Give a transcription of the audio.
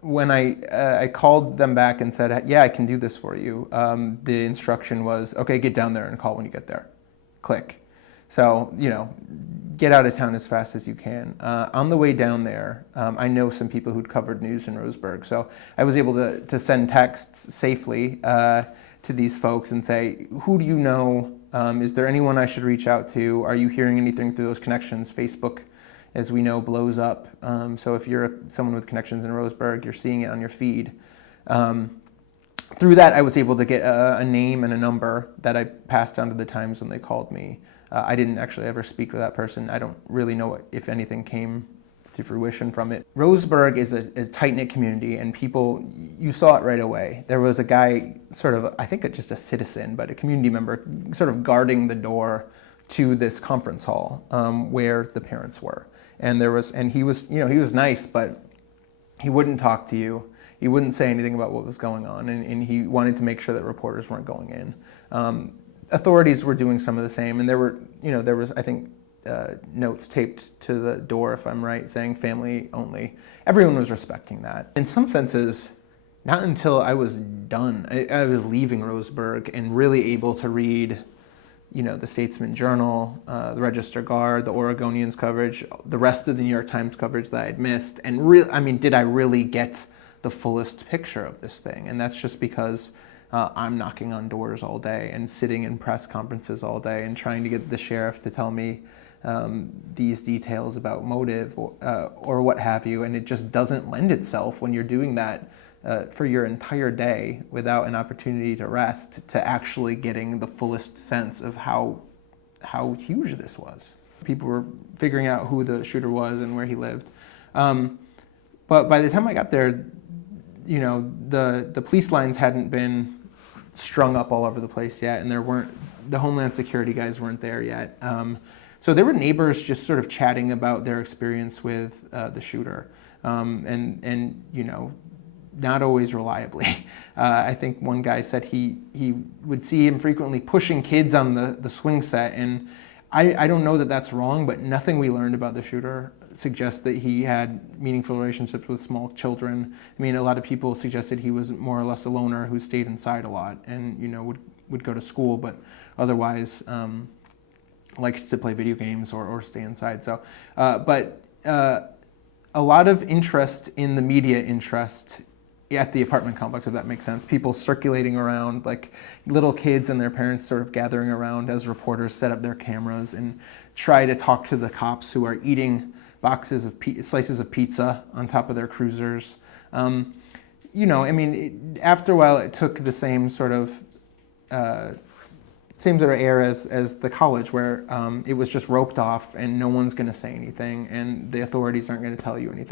When I called them back and said, yeah, I can do this for you, the instruction was, okay, get down there and call when you get there. Click. So, get out of town as fast as you can. On the way down there, I know some people who'd covered news in Roseburg, so I was able to send texts safely to these folks and say, who do you know? Is there anyone I should reach out to? Are you hearing anything through those connections? Facebook, as we know, blows up. So if you're someone with connections in Roseburg, you're seeing it on your feed. Through that, I was able to get a name and a number that I passed on to the Times when they called me. I didn't actually ever speak with that person. I don't really know if anything came to fruition from it. Roseburg is a tight-knit community, and people, you saw it right away. There was a guy, sort of, I think just a citizen, but a community member, sort of guarding the door to this conference hall where the parents were. And he was nice, but he wouldn't talk to you. He wouldn't say anything about what was going on, and he wanted to make sure that reporters weren't going in. Authorities were doing some of the same, and there was, I think, notes taped to the door, if I'm right, saying family only. Everyone was respecting that. In some senses, not until I was done, I was leaving Roseburg and really able to read, the Statesman Journal, the Register Guard, the Oregonian's coverage, the rest of the New York Times coverage that I had missed, and did I really get the fullest picture of this thing? And that's just because I'm knocking on doors all day and sitting in press conferences all day and trying to get the sheriff to tell me these details about motive or what have you, and it just doesn't lend itself when you're doing that for your entire day without an opportunity to rest to actually getting the fullest sense of how huge this was. People were figuring out who the shooter was and where he lived. But by the time I got there, the police lines hadn't been strung up all over the place yet, and the Homeland Security guys weren't there yet. So there were neighbors just sort of chatting about their experience with the shooter, and not always reliably. I think one guy said he would see him frequently pushing kids on the swing set, and I don't know that that's wrong, but nothing we learned about the shooter suggests that he had meaningful relationships with small children. A lot of people suggested he was more or less a loner who stayed inside a lot and would go to school, but otherwise liked to play video games or stay inside. So, but a lot of interest in the media interest at the apartment complex, if that makes sense. People circulating around, like little kids and their parents sort of gathering around as reporters set up their cameras and try to talk to the cops who are eating boxes of slices of pizza on top of their cruisers. After a while it took the same sort of air as the college, where it was just roped off and no one's going to say anything and the authorities aren't going to tell you anything.